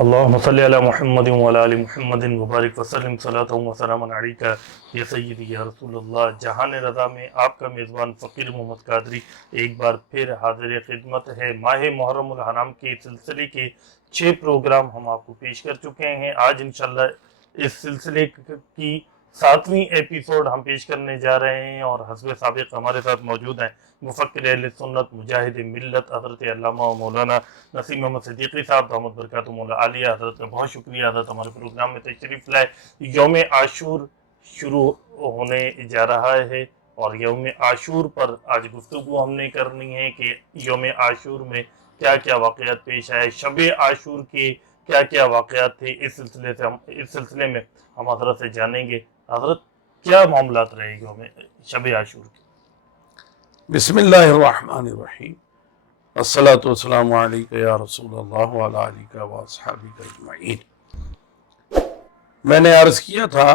اللہم صلی علی محمد وعلی آل محمد وبارک وسلم صلاۃ و سلام علیک یا سیدی یا رسول اللہ۔ جہان رضا میں آپ کا میزبان فقیر محمد قادری ایک بار پھر حاضر خدمت ہے۔ ماہ محرم الحرام کے سلسلے کے 6 پروگرام ہم آپ کو پیش کر چکے ہیں۔ آج انشاءاللہ اس سلسلے کی 7ویں ایپیسوڈ ہم پیش کرنے جا رہے ہیں، اور حسب سابق ہمارے ساتھ موجود ہیں مفکر اہل سنت، مجاہد ملت، حضرت علامہ و مولانا نسیم محمد صدیقی صاحب دامت برکاتہ مولا عالیہ۔ حضرت کا بہت شکریہ، حضرت ہمارے پروگرام میں تشریف لائے۔ یوم عاشور شروع ہونے جا رہا ہے، اور یوم عاشور پر آج گفتگو ہم نے کرنی ہے کہ یوم عاشور میں کیا کیا واقعات پیش آئے، شب عاشور کے کیا کیا واقعات تھے۔ اس سلسلے میں ہم حضرت سے جانیں گے، حضرت کیا معاملات رہے یوم شب عاشور کے؟ بسم اللہ الرحمن الرحیم، الصلاۃ والسلام علیک یا رسول اللہ وعلی آلک و اصحابک اجمعین۔ میں نے عرض کیا تھا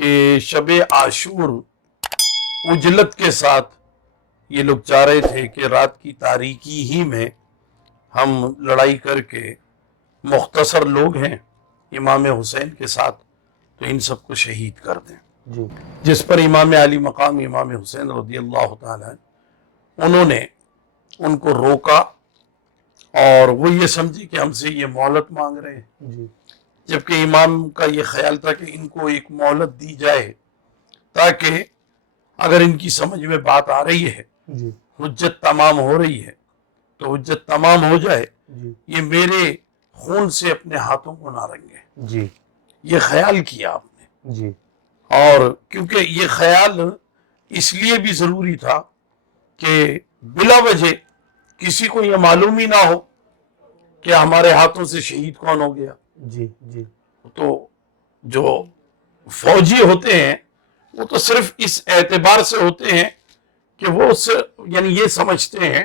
کہ شب عاشور اجلت کے ساتھ یہ لوگ چاہ رہے تھے کہ رات کی تاریکی ہی میں ہم لڑائی کر کے، مختصر لوگ ہیں امام حسین کے ساتھ، تو ان سب کو شہید کر دیں، جس پر امام علی مقام امام حسین رضی اللہ تعالیٰ انہوں نے ان کو روکا، اور وہ یہ سمجھی کہ ہم سے یہ مہلت مانگ رہے ہیں، جبکہ امام کا یہ خیال تھا کہ ان کو ایک مہلت دی جائے تاکہ اگر ان کی سمجھ میں بات آ رہی ہے، حجت تمام ہو رہی ہے، تو حجت تمام ہو جائے، یہ میرے خون سے اپنے ہاتھوں کو نہ رنگے۔ یہ خیال کیا آپ نے، اور کیونکہ یہ خیال اس لیے بھی ضروری تھا کہ بلا وجہ کسی کو یہ معلوم ہی نہ ہو کہ ہمارے ہاتھوں سے شہید کون ہو گیا۔ تو جو فوجی ہوتے ہیں وہ تو صرف اس اعتبار سے ہوتے ہیں کہ وہ یعنی یہ سمجھتے ہیں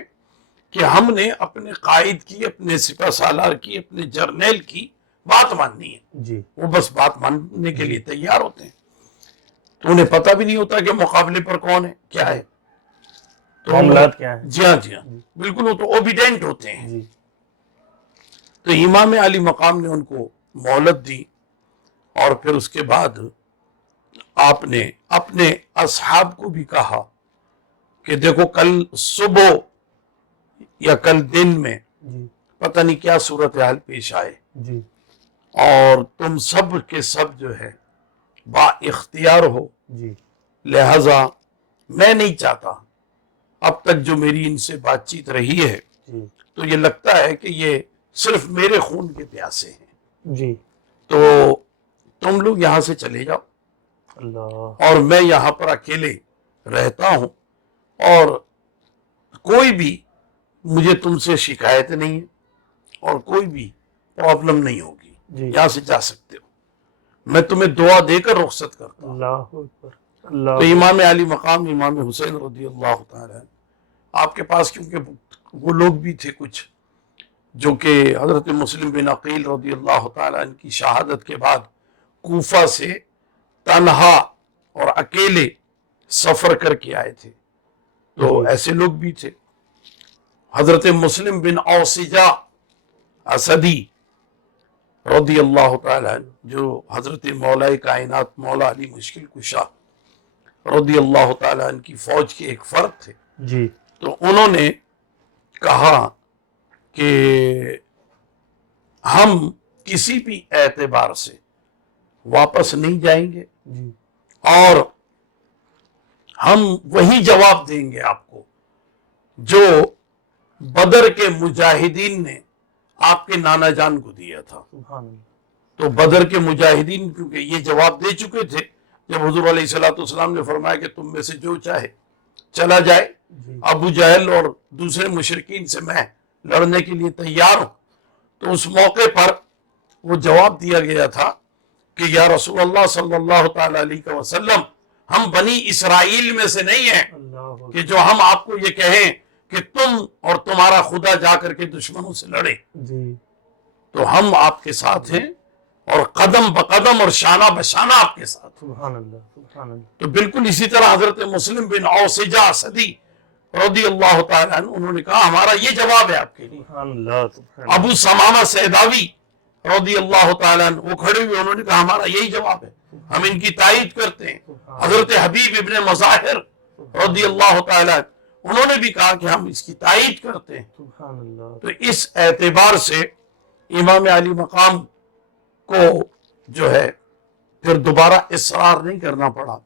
کہ ہم نے اپنے قائد کی، اپنے سپہ سالار کی، اپنے جرنیل کی بات ماننی ہے، وہ بس بات ماننے کے لیے تیار ہوتے ہیں، تو انہیں پتہ بھی نہیں ہوتا کہ مقابلے پر کون ہے، کیا ہے، تو معاملات کیا ہیں۔ جی ہاں بالکل، وہ تو اوبیڈینٹ ہوتے ہیں۔ تو امام علی مقام نے ان کو مہلت دی، اور پھر اس کے بعد آپ نے اپنے اصحاب کو بھی کہا کہ دیکھو کل صبح یا کل دن میں پتہ نہیں کیا صورتحال پیش آئے، اور تم سب کے سب جو ہے با اختیار ہو، لہذا میں نہیں چاہتا، اب تک جو میری ان سے بات چیت رہی ہے تو یہ لگتا ہے کہ یہ صرف میرے خون کے پیاسے ہیں، تو تم لوگ یہاں سے چلے جاؤ، اور میں یہاں پر اکیلے رہتا ہوں، اور کوئی بھی مجھے تم سے شکایت نہیں ہے، اور کوئی بھی پرابلم نہیں ہوگی، یہاں سے جا سکتے ہو، میں تمہیں دعا دے کر رخصت کرتا ہوں۔ تو امام علی مقام امام حسین رضی اللہ تعالیٰ آپ کے پاس، کیونکہ وہ لوگ بھی تھے کچھ جو کہ حضرت مسلم بن عقیل رضی اللہ تعالیٰ عنہ کی شہادت کے بعد کوفہ سے تنہا اور اکیلے سفر کر کے آئے تھے، تو ایسے لوگ بھی تھے۔ حضرت مسلم بن اوسجہ اسدی رضی اللہ تعالیٰ عنہ، جو حضرت مولا کائنات مولا علی مشکل کشا رضی اللہ تعالیٰ عنہ کی فوج کے ایک فرد تھے، تو انہوں نے کہا کہ ہم کسی بھی اعتبار سے واپس نہیں جائیں گے، اور ہم وہی جواب دیں گے آپ کو جو بدر کے مجاہدین نے آپ کے نانا جان کو دیا تھا۔ تو بدر کے مجاہدین کیونکہ یہ جواب دے چکے تھے جب حضور علیہ الصلوۃ والسلام نے فرمایا کہ تم میں سے جو چاہے چلا جائے، ابو جہل اور دوسرے مشرکین سے میں لڑنے کے لیے تیار ہوں، تو اس موقع پر وہ جواب دیا گیا تھا کہ یا رسول اللہ صلی اللہ تعالی علیہ وسلم، ہم بنی اسرائیل میں سے نہیں ہیں کہ جو ہم آپ کو یہ کہیں کہ تم اور تمہارا خدا جا کر کے دشمنوں سے لڑے، تو ہم آپ کے ساتھ ہیں، اور قدم بقدم اور شانہ بشانہ آپ کے ساتھ۔ تو بالکل اسی طرح حضرت مسلم بن اوسجہ اسدی رضی اللہ تعالیٰ عنہ انہوں نے کہا ہمارا یہ جواب ہے آپ کے لیے۔ ابو سمامہ سیداوی رضی اللہ تعالیٰ عنہ وہ کھڑے ہوئے، انہوں نے کہا ہمارا یہی جواب ہے، ہم ان کی تائید کرتے ہیں۔ حضرت حبیب ابن مظاہر رضی اللہ تعالیٰ عنہ انہوں نے بھی کہا کہ ہم اس کی تائید کرتے ہیں۔ سبحان اللہ۔ تو اس اعتبار سے امام علی مقام کو جو ہے پھر دوبارہ اصرار نہیں کرنا پڑا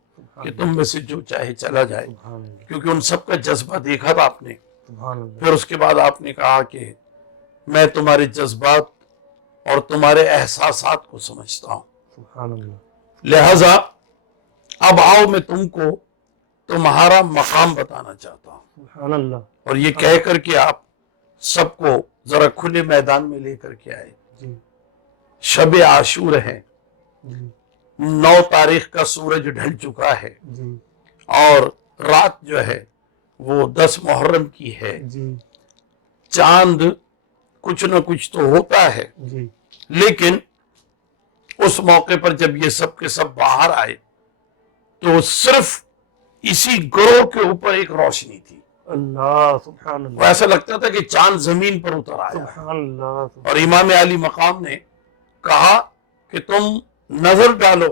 کہ تم میں سے جو چاہے چلا جائے، سبحان اللہ۔ کیونکہ ان سب کا جذبہ دیکھا تھا آپ نے۔ سبحان اللہ۔ پھر اس کے بعد آپ نے کہا کہ میں تمہارے جذبات اور تمہارے احساسات کو سمجھتا ہوں، سبحان اللہ۔ لہذا اب آؤ میں تم کو تمہارا مقام بتانا چاہتا ہوں۔ سبحان اللہ۔ اور یہ کہہ کر کے آپ سب کو ذرا کھلے میدان میں لے کر کے آئے۔ جی شب عاشور ہے، جی 9 تاریخ کا سورج ڈھل چکا ہے، جی اور رات جو ہے وہ 10 محرم کی ہے۔ جی چاند کچھ نہ کچھ تو ہوتا ہے، جی لیکن اس موقع پر جب یہ سب کے سب باہر آئے تو صرف اسی گروہ کے اوپر ایک روشنی تھی۔ اللہ سبحان وہ اللہ۔ ایسا لگتا تھا کہ چاند زمین پر اتر آیا۔ سبحان اللہ۔ اور امام علی مقام نے کہا کہ تم نظر ڈالو،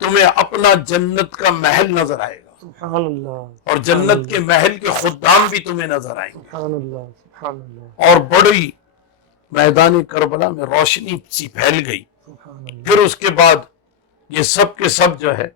تمہیں اپنا جنت کا محل نظر آئے گا، سبحان اللہ۔ اور جنت کے محل کے خدام بھی تمہیں نظر آئیں گے۔ سبحان اللہ۔ سبحان اللہ۔ اور بڑی میدان کربلا میں روشنی سی پھیل گئی۔ سبحان اللہ۔ پھر اس کے بعد یہ سب کے سب جو ہے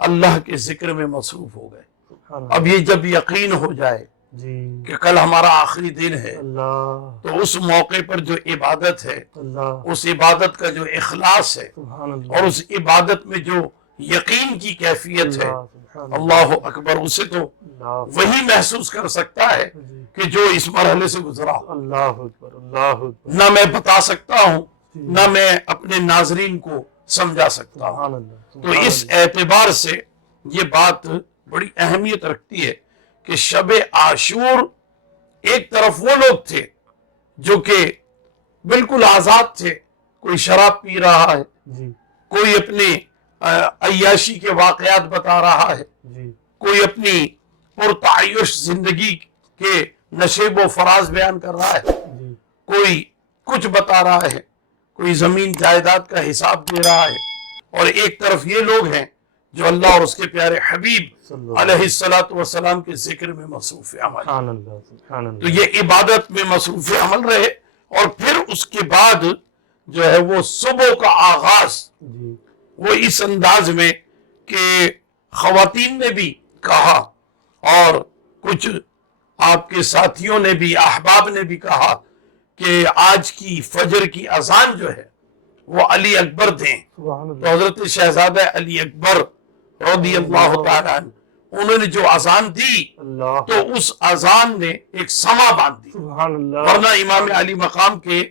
اللہ کے ذکر میں مصروف ہو گئے۔ سبحان اللہ۔ اب یہ جب یقین ہو جائے جی کہ کل ہمارا آخری دن ہے، اللہ تو اس موقع پر جو عبادت ہے، اللہ اس عبادت کا جو اخلاص ہے، سبحان اللہ اور اس عبادت میں جو یقین کی کیفیت ہے، سبحان اللہ اکبر، اسے تو اللہ وہی محسوس کر سکتا ہے جی کہ جو اس مرحلے سے گزرا ہو۔ اللہ اکبر اللہ اکبر نہ میں بتا سکتا ہوں، نہ میں اپنے ناظرین کو سمجھا سکتا ہوں۔ سبحان اللہ تو سبحان اس اللہ۔ اعتبار سے یہ بات بڑی اہمیت رکھتی ہے کہ شب عاشور ایک طرف وہ لوگ تھے جو کہ بالکل آزاد تھے، کوئی شراب پی رہا ہے، جی کوئی اپنی عیاشی کے واقعات بتا رہا ہے، جی کوئی اپنی پرتعیش زندگی کے نشیب و فراز بیان کر رہا ہے، جی کوئی کچھ بتا رہا ہے، کوئی زمین جائیداد کا حساب دے رہا ہے، اور ایک طرف یہ لوگ ہیں جو اللہ اور اس کے پیارے حبیب صلی اللہ علیہ الصلوۃ والسلام کے ذکر میں مصروف عمل۔ سبحان اللہ سبحان تو اللہ یہ عبادت میں مصروف عمل رہے، اور پھر اس کے بعد جو ہے وہ صبح کا آغاز جی وہ اس انداز میں کہ خواتین نے بھی کہا اور کچھ آپ کے ساتھیوں نے بھی، احباب نے بھی کہا کہ آج کی فجر کی اذان جو ہے وہ علی اکبر دیں۔ سبحان تو اللہ حضرت شہزادہ علی اکبر رضی اللہ تعالیٰ عنہ انہوں نے جو اذان دی اللہ تو اس اذان نے ایک سما باندھ دی، سبحان اللہ ورنہ امام علی مقام کے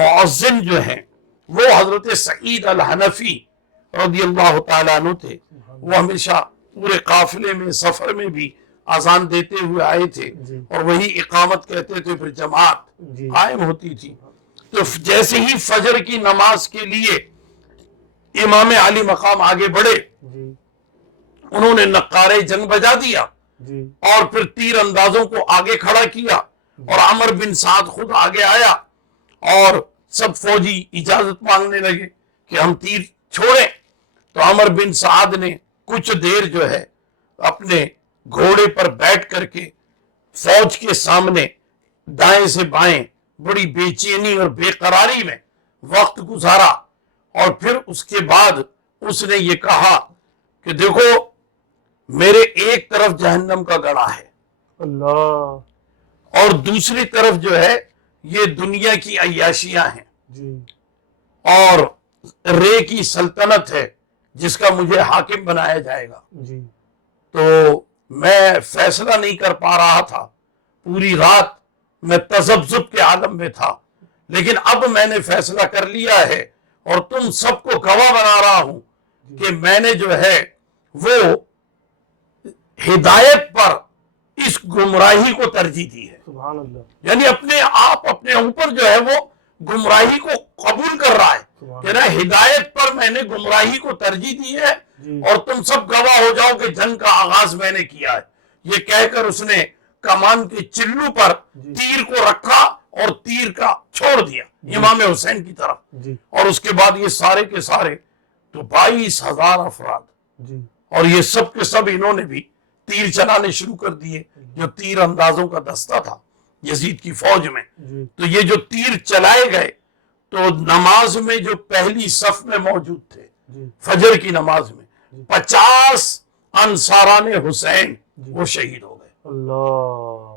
مؤذن جو ہیں وہ حضرت سعید الحنفی رضی اللہ تعالیٰ عنہ تھے۔ وہ ہمیشہ پورے قافلے میں، سفر میں بھی اذان دیتے ہوئے آئے تھے، جی اور وہی اقامت کہتے تھے، پھر جماعت جی قائم ہوتی تھی۔ تو جیسے ہی فجر کی نماز کے لیے امام علی مقام آگے بڑھے، جی انہوں نے نقارے جنگ بجا دیا، جی اور پھر تیر اندازوں کو آگے کھڑا کیا، اور عمر بن سعد خود آگے آیا، اور سب فوجی اجازت مانگنے لگے کہ ہم تیر چھوڑیں۔ تو عمر بن سعد نے کچھ دیر جو ہے اپنے گھوڑے پر بیٹھ کر کے فوج کے سامنے دائیں سے بائیں بڑی بے چینی اور بے قراری میں وقت گزارا، اور پھر اس کے بعد اس نے یہ کہا کہ دیکھو میرے ایک طرف جہنم کا گڑھا ہے، اللہ اور دوسری طرف جو ہے یہ دنیا کی عیاشیاں ہیں، جی اور رے کی سلطنت ہے جس کا مجھے حاکم بنایا جائے گا۔ جی تو میں فیصلہ نہیں کر پا رہا تھا، پوری رات میں تذبذب کے عالم میں تھا، لیکن اب میں نے فیصلہ کر لیا ہے، اور تم سب کو گواہ بنا رہا ہوں کہ میں نے جو ہے وہ ہدایت پر اس گمراہی کو ترجیح دی ہے۔ سبحان اللہ یعنی اپنے آپ اپنے اوپر جو ہے وہ گمراہی کو قبول کر رہا ہے سبحان کہ نا ہدایت پر میں نے گمراہی کو ترجیح دی ہے، جی اور تم سب گواہ ہو جاؤ کہ جنگ کا آغاز میں نے کیا ہے۔ یہ کہہ کر اس نے کمان کے چلو پر جی تیر کو رکھا اور تیر کا چھوڑ دیا امام حسین کی طرف، جی اور اس کے بعد یہ سارے کے سارے تو 22,000 افراد، جی اور یہ سب کے سب انہوں نے بھی تیر چلانے شروع کر دیے، جو تیر اندازوں کا دستہ تھا یزید کی فوج میں۔ جی تو یہ جو تیر چلائے گئے تو نماز میں جو پہلی صف میں موجود تھے جی فجر کی نماز میں 50 انصاران حسین وہ شہید ہو گئے، اللہ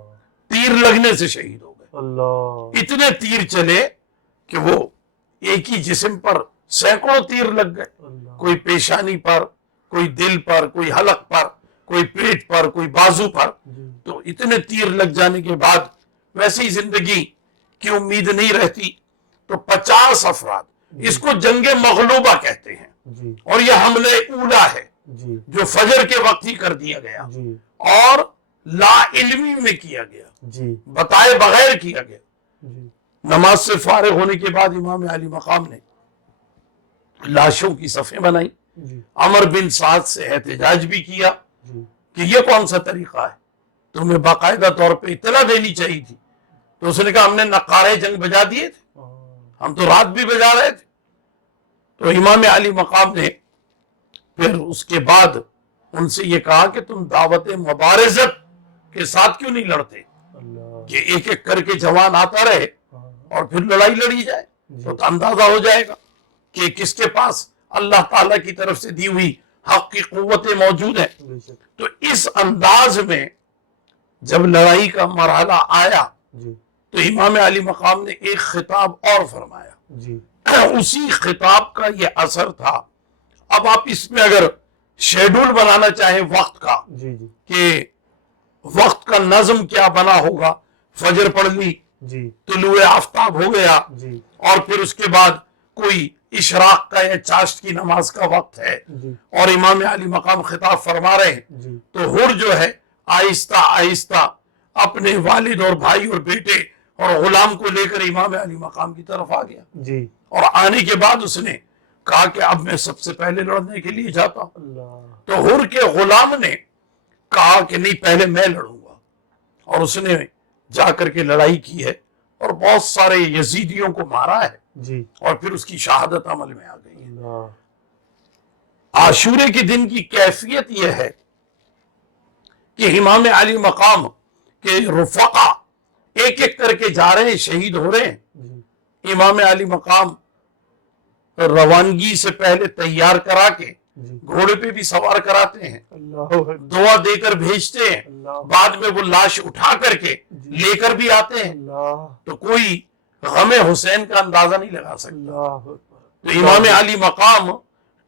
تیر لگنے سے شہید ہو گئے۔ اللہ اتنے تیر چلے کہ وہ ایک ہی جسم پر سینکڑوں تیر لگ گئے، اللہ کوئی پیشانی پر، کوئی دل پر، کوئی حلق پر، کوئی پیٹ پر، کوئی بازو پر۔ جی تو اتنے تیر لگ جانے کے بعد ویسے ہی زندگی کی امید نہیں رہتی، تو 50 افراد، اس کو جنگ مغلوبہ کہتے ہیں، جی اور یہ حملے اولا ہے جی جو فجر کے وقت ہی کر دیا گیا جی اور لا علمی میں کیا گیا، جی بتائے بغیر کیا گیا۔ جی نماز سے فارغ ہونے کے بعد امام علی مقام نے لاشوں کی صفیں بنائی، جی عمر بن سعد سے احتجاج بھی کیا جی کہ یہ کون سا طریقہ ہے، تمہیں باقاعدہ طور پہ اطلاع دینی چاہیے تھی۔ تو اس نے کہا ہم نے نقارے جنگ بجا دیے تھے، ہم تو رات بھی بجا رہے تھے۔ تو امام علی مقام نے پھر اس کے بعد ان سے یہ کہا کہ تم دعوت مبارزت کے ساتھ کیوں نہیں لڑتے، اللہ کہ ایک ایک کر کے جوان آتا رہے اور پھر لڑائی لڑی جائے، تو اندازہ ہو جائے گا کہ کس کے پاس اللہ تعالیٰ کی طرف سے دی ہوئی حق کی قوتیں موجود ہیں۔ بے شک تو اس انداز میں جب لڑائی کا مرحلہ آیا جی تو امام علی مقام نے ایک خطاب اور فرمایا، جی اسی خطاب کا یہ اثر تھا۔ اب آپ اس میں اگر شیڈول بنانا چاہیں وقت کا جی جی کہ وقت کا نظم کیا بنا ہوگا، فجر پڑھ لی، جی طلوع آفتاب ہو گیا، جی اور پھر اس کے بعد کوئی اشراق کا یا چاشت کی نماز کا وقت ہے جی اور امام علی مقام خطاب فرما رہے ہیں، جی تو ہر جو ہے آہستہ آہستہ اپنے والد اور بھائی اور بیٹے اور غلام کو لے کر امام علی مقام کی طرف آ گیا، جی اور آنے کے بعد اس نے کہا کہ اب میں سب سے پہلے لڑنے کے لیے جاتا ہوں۔ اللہ تو ہر کے غلام نے کہا کہ نہیں، پہلے میں لڑوں گا، اور اس نے جا کر کے لڑائی کی ہے اور بہت سارے یزیدیوں کو مارا ہے، جی اور پھر اس کی شہادت عمل میں آ گئی ہے۔ اللہ عاشورے کے دن کی کیفیت یہ ہے کہ امام علی مقام کے رفقا ایک ایک کر کے جا رہے ہیں، شہید ہو رہے ہیں۔ جی امام علی مقام روانگی سے پہلے تیار کرا کے جی گھوڑے پہ بھی سوار کراتے ہیں، اللہ اکبر دعا دے کر بھیجتے ہیں، اللہ بعد میں وہ لاش اٹھا کر کے لے کر بھی آتے ہیں، اللہ تو کوئی غم حسین کا اندازہ نہیں لگا سکتا۔ اللہ اکبر تو امام علی مقام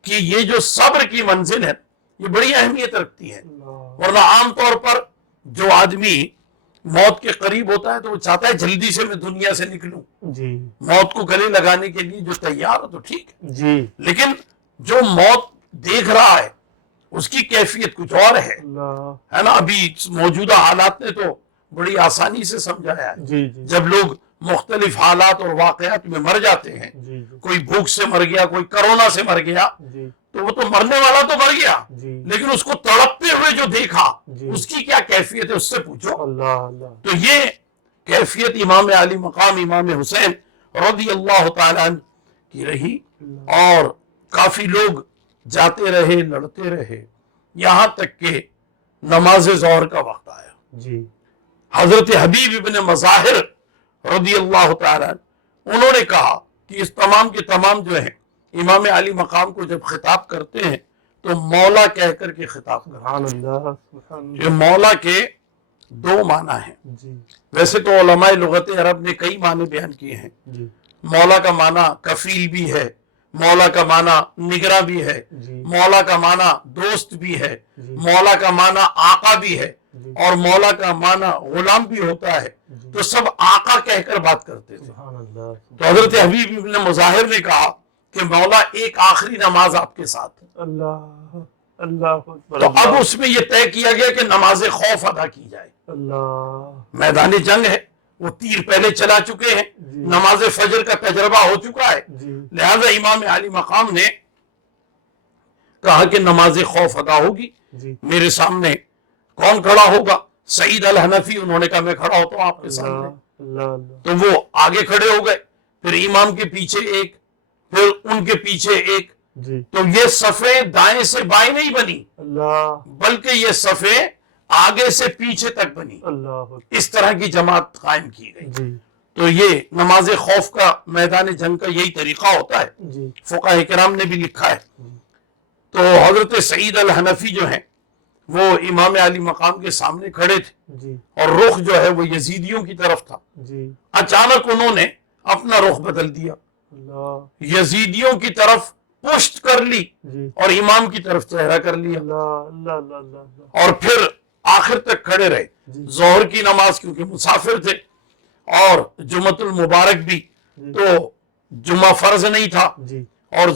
کی یہ جو صبر کی منزل ہے یہ بڑی اہمیت رکھتی ہے، اللہ ورنہ عام طور پر جو آدمی موت کے قریب ہوتا ہے تو وہ چاہتا ہے جلدی سے میں دنیا سے نکلوں، جی موت کو گلے لگانے کے لیے جو تیار ہو تو ٹھیک ہے، جی لیکن جو موت دیکھ رہا ہے اس کی کیفیت کچھ اور ہے اللہ نا۔ ابھی موجودہ حالات نے تو بڑی آسانی سے سمجھایا ہے، جی جی جب لوگ مختلف حالات اور واقعات میں مر جاتے ہیں، جی جی کوئی بھوک سے مر گیا، کوئی کرونا سے مر گیا، جی تو وہ تو مرنے والا تو مر گیا، جی لیکن اس کو تڑپتے ہوئے جو دیکھا جی اس کی کیا کیفیت ہے اس سے پوچھو۔ اللہ اللہ تو یہ کیفیت امام علی مقام امام حسین رضی اللہ تعالیٰ عنہ کی رہی، اور کافی لوگ جاتے رہے، لڑتے رہے، یہاں تک کہ نماز ظہر کا وقت آیا۔ جی حضرت حبیب ابن مظاہر رضی اللہ تعالیٰ عنہ انہوں نے کہا کہ اس تمام کے تمام جو ہیں امام علی مقام کو جب خطاب کرتے ہیں تو مولا کہہ کر کے خطاب کرتے سبحان اللہ سبحان ہیں۔ یہ مولا کے دو معنی ہیں، اللہ جی ویسے تو علماء لغت عرب نے کئی معنی بیان کیے ہیں۔ جی مولا کا معنی کفیل بھی ہے، مولا کا معنی نگراں بھی ہے، جی مولا کا معنی دوست بھی ہے، جی مولا کا معنی آقا بھی ہے، جی اور مولا کا معنی غلام بھی ہوتا ہے، جی تو سب آقا کہہ کر بات کرتے تھے۔ سبحان اللہ تو حضرت حبیب ابن مظاہر نے کہا کہ مولا ایک آخری نماز آپ کے ساتھ ہے۔ اللہ اللہ اکبر تو اب اس میں یہ طے کیا گیا کہ نماز خوف ادا کی جائے۔ اللہ میدان جنگ ہے، وہ تیر پہلے چلا چکے ہیں، جی نماز فجر کا تجربہ ہو چکا ہے، جی لہذا امام علی مقام نے کہا کہ نماز خوف ادا ہوگی، جی میرے سامنے کون کھڑا ہوگا؟ سعید الحنفی، انہوں نے کہا میں کھڑا ہوتا ہوں آپ کے سامنے۔ اللہ اللہ اللہ تو وہ آگے کھڑے ہو گئے، پھر امام کے پیچھے ایک، پھر ان کے پیچھے ایک، جی تو یہ صفیں دائیں سے بائیں نہیں بنی، اللہ بلکہ یہ صفیں آگے سے پیچھے تک بنی، اللہ اس طرح کی جماعت قائم کی گئی۔ جی تو یہ نماز خوف کا میدان جنگ کا یہی طریقہ ہوتا ہے، جی فقہ کرام نے بھی لکھا ہے۔ تو حضرت سعید الحنفی جو ہیں وہ امام علی مقام کے سامنے کھڑے تھے جی اور رخ جو ہے وہ یزیدیوں کی طرف تھا، جی اچانک انہوں نے اپنا رخ بدل دیا، اللہ یزیدیوں کی طرف پشت کر لی جی اور امام کی طرف چہرہ کر لیا، اللہ اللہ اللہ اللہ اور پھر آخر تک کھڑے رہے۔ جی ظہر کی نماز کیونکہ مسافر تھے اور جمعۃ المبارک بھی، تو جمعہ فرض نہیں تھا جی اور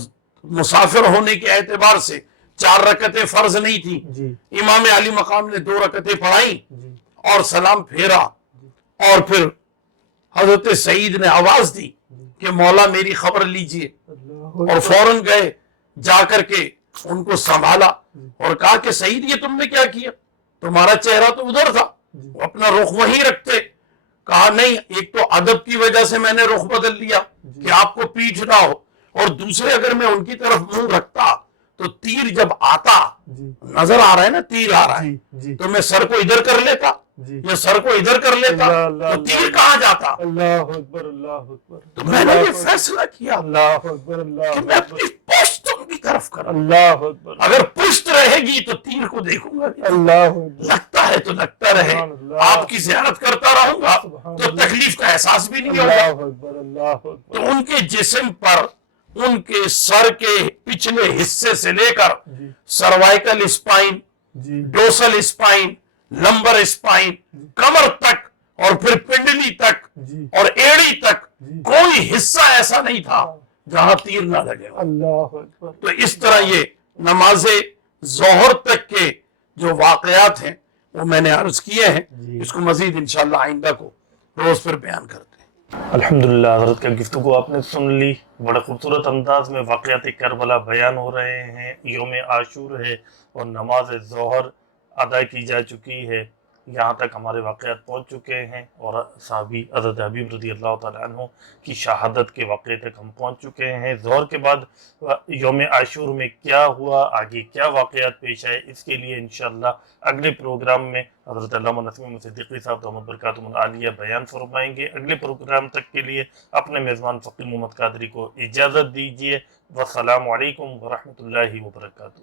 مسافر ہونے کے اعتبار سے 4 رکعتیں فرض نہیں تھی، جی امام علی مقام نے 2 رکعتیں پڑھائیں جی اور سلام پھیرا، اور پھر حضرت سعید نے آواز دی کہ مولا میری خبر لیجئے، اللہ اور فوراً گئے، جا کر کے ان کو سنبھالا اور کہا کہ سعید یہ تم نے کیا کیا، تمہارا چہرہ تو ادھر تھا، وہ اپنا رخ وہیں رکھتے۔ کہا نہیں، ایک تو ادب کی وجہ سے میں نے رخ بدل لیا کہ آپ کو پیٹھ نہ ہو، اور دوسرے اگر میں ان کی طرف منہ رکھتا تو تیر جب آتا، جی نظر آ رہا ہے نا تیر آ رہا ہے، جی جی تو میں سر کو ادھر کر لیتا جی یا سر کو ادھر کر لیتا اللہ اللہ تو تیر کہاں جاتا؟ اللہ اکبر اللہ اکبر تو میں نے یہ فیصلہ کیا اللہ اکبر اللہ کہ میں اپنی پشت ان کی طرف کروں، اللہ اکبر اگر پشت رہے گی تو تیر کو دیکھوں گا، اللہ اکبر لگتا ہے تو لگتا رہے، سبحان اللہ، آپ کی زیارت کرتا رہوں گا سبحان تو اللہ، تکلیف کا احساس بھی نہیں ہوگا۔ اللہ اکبر اللہ اکبر تو ان کے جسم پر، ان کے سر کے پچھلے حصے سے لے کر جی سروائیکل اسپائن، جی ڈوسل اسپائن، لمبر اسپائن، کمر تک اور پھر پنڈلی تک جی اور ایڑی تک جی کوئی حصہ ایسا نہیں تھا جہاں تیر نہ لگے ہو۔ اللہ اکبر تو اس طرح یہ نماز ظہر تک کے جو واقعات ہیں وہ میں نے عرض کیے ہیں، جی اس کو مزید انشاءاللہ آئندہ کو روز پر بیان کرتے ہیں۔ الحمدللہ حضرت کا گفتگو آپ نے سن لی، بڑے خوبصورت انداز میں واقعات کربلا بیان ہو رہے ہیں، یوم عاشور ہے اور نماز ظہر ادا کی جا چکی ہے، یہاں تک ہمارے واقعات پہنچ چکے ہیں، اور صحابی حضرت حبیب رضی اللہ تعالیٰ عنہ کی شہادت کے واقعے تک ہم پہنچ چکے ہیں۔ ظہر کے بعد یوم عاشور میں کیا ہوا، آگے کیا واقعات پیش آئے، اس کے لیے انشاءاللہ اگلے پروگرام میں حضرت علامہ نسیم صدیقی صاحب دامت برکاتہم العالیہ بیان فرمائیں گے۔ اگلے پروگرام تک کے لیے اپنے میزبان فقیر محمد قادری کو اجازت دیجیے۔ والسلام علیکم ورحمۃ اللہ وبرکاتہ۔